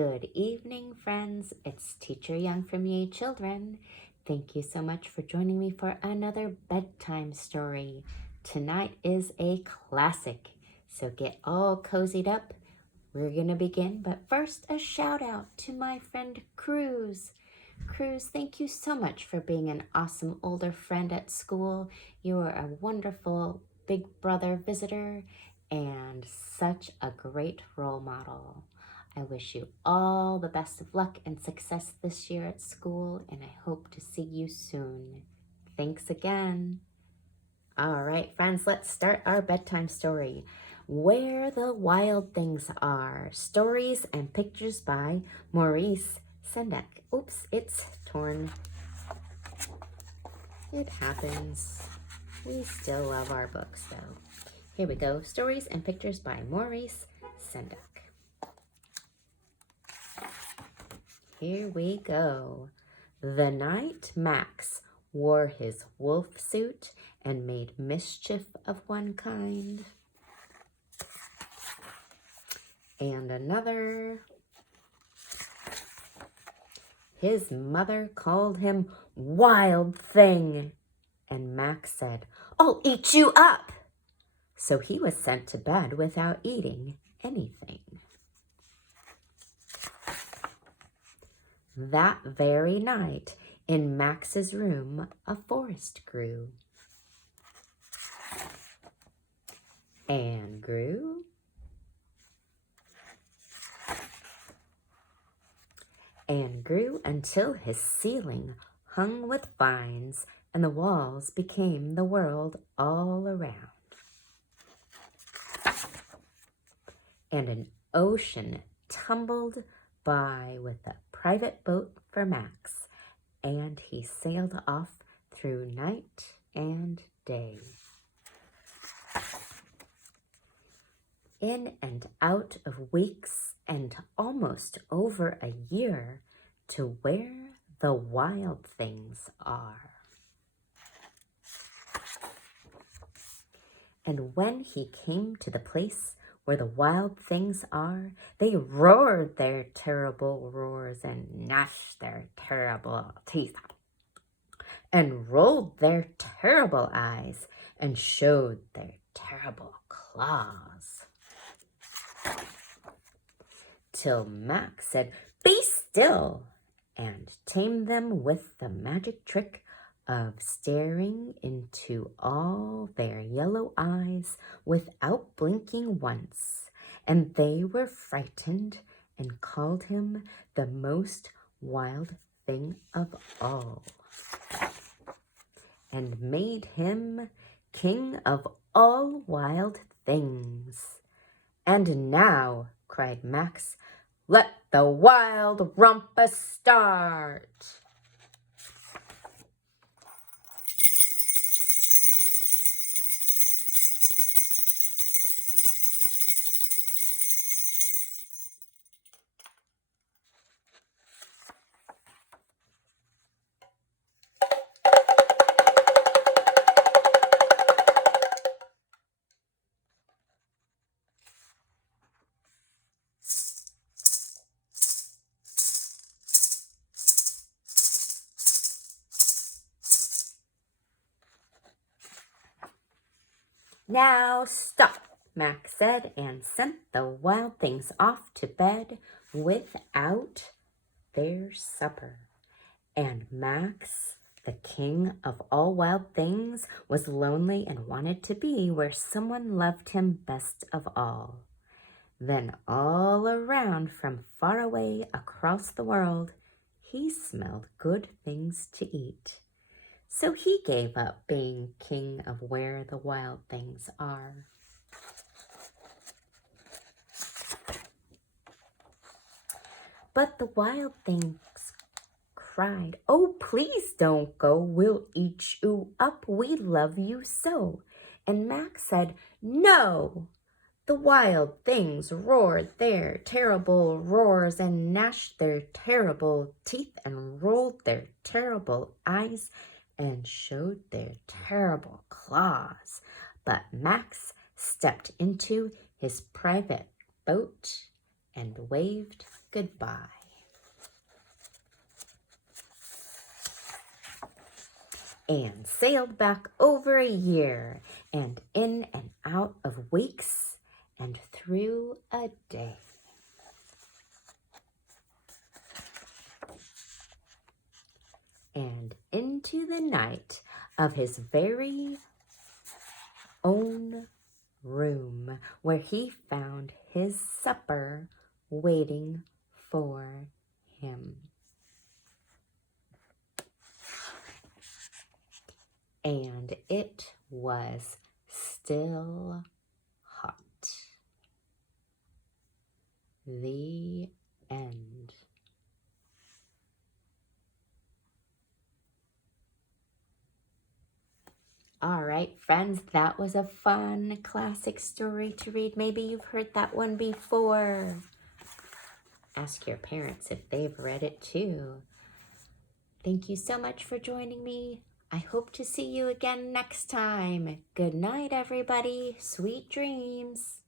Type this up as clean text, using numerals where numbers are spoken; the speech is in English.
Good evening, friends. It's Teacher Young from Yay Children. Thank you so much for joining me for another bedtime story. Tonight is a classic, so get all cozied up. We're going to begin, but first a shout out to my friend Cruz. Cruz, thank you so much for being an awesome older friend at school. You are a wonderful big brother visitor and such a great role model. I wish you all the best of luck and success this year at school, and I hope to see you soon. Thanks again. All right, friends, let's start our bedtime story. Where the Wild Things Are. Stories and pictures by Maurice Sendak. Oops, it's torn. It happens. We still love our books, though. Here we go. Stories and pictures by Maurice Sendak. Here we go. The night Max wore his wolf suit and made mischief of one kind and another. His mother called him Wild Thing, and Max said, "I'll eat you up." So he was sent to bed without eating anything. That very night, in Max's room, a forest grew. And grew. And grew until his ceiling hung with vines and the walls became the world all around. And an ocean tumbled by with a private boat for Max, and he sailed off through night and day. In and out of weeks and almost over a year to where the wild things are. And when he came to the place where the wild things are, they roared their terrible roars and gnashed their terrible teeth and rolled their terrible eyes and showed their terrible claws. Till Max said, "Be still," and tamed them with the magic trick of staring into all their yellow eyes without blinking once, and they were frightened and called him the most wild thing of all, and made him king of all wild things. "And now," cried Max, "let the wild rumpus start." "Now stop," Max said, and sent the wild things off to bed without their supper. And Max, the king of all wild things, was lonely and wanted to be where someone loved him best of all. Then all around, from far away across the world, he smelled good things to eat. So he gave up being king of where the wild things are. But the wild things cried, "Oh, please don't go. We'll eat you up. We love you so." And Max said, "No." The wild things roared their terrible roars and gnashed their terrible teeth and rolled their terrible eyes and showed their terrible claws. But Max stepped into his private boat and waved Goodbye. And sailed back over a year, and in and out of weeks, and through a day. And into the night of his very own room, where he found his supper waiting for him. And it was still hot. The end. All right, friends, that was a fun classic story to read. Maybe you've heard that one before. Ask your parents if they've read it too. Thank you so much for joining me. I hope to see you again next time. Good night, everybody. Sweet dreams.